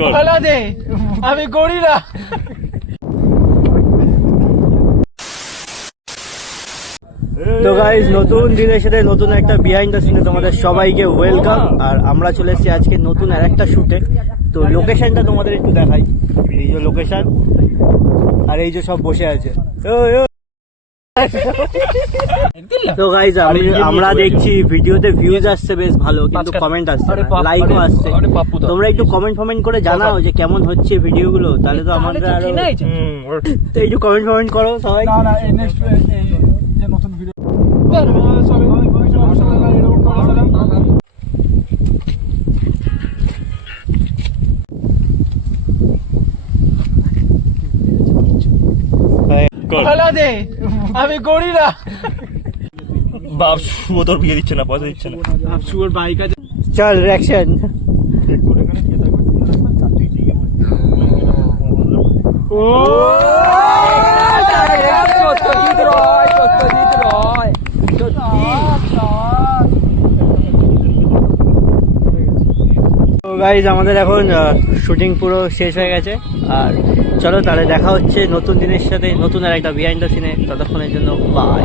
বলা দে আমি গরিলা। তো গাইজ, নতুন দিনের সাথে নতুন একটা বিহাইন্ড দ্য সিনে তোমাদের সবাইকে ওয়েলকাম। আর আমরা চলে এসেছি আজকে নতুন আর একটা শুটে। তো লোকেশনটা তোমাদের একটু দেখাই। এই যে লোকেশন, আর এই যে সব বসে আছে। তো গাইজ, আমরা দেখছি ভিডিওতে ভিউজ আসছে বেশ ভালো, কিন্তু কমেন্ট আসছে, লাইকও আসছে। তোমরা একটু কমেন্ট করে জানাও যে কেমন হচ্ছে ভিডিওগুলো, তাহলে তো আমাদের আরো। তো একটু কমেন্ট করো সবাই। বলা দে আমি গরিলা। বাপ শুভ তোর বিয়ে দিচ্ছে না, পয়সা দিচ্ছে না। শুয়োর বাইক আছে। চল রিঅ্যাকশন। গাইজ, আমাদের এখন শুটিং পুরো শেষ হয়ে গেছে। আর চলো তাহলে দেখা হচ্ছে নতুন দিনের সাথে নতুন আর একটা বিহাইন্ড দ্য সিনে। ততক্ষণের জন্য বাই।